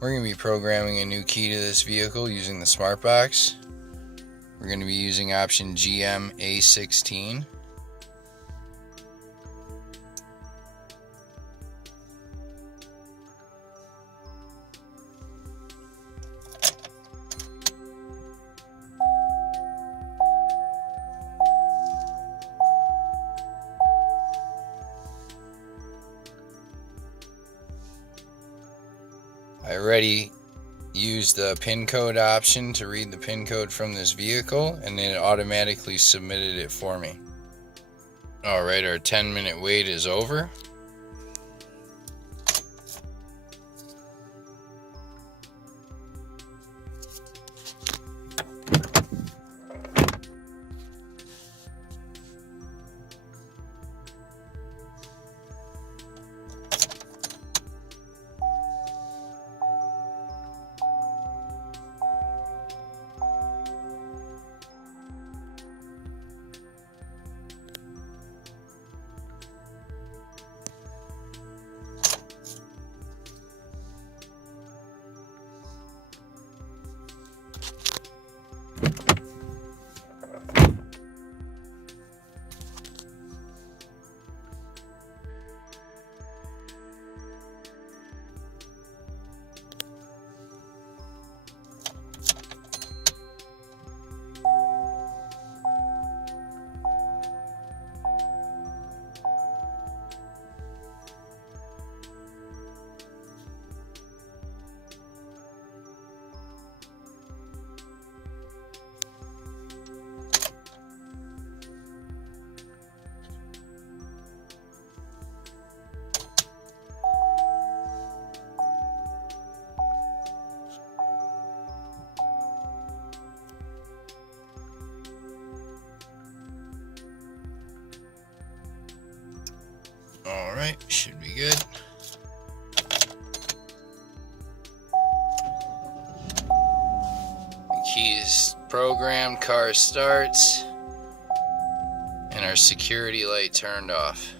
We're going to be programming a new key to this vehicle using the smart box. We're going to be using option GM-A16. I already used the PIN code option to read the PIN code from this vehicle, and then it automatically submitted it for me. Alright, our 10-minute wait is over. Alright, should be good. The key is programmed, car starts, and our security light turned off.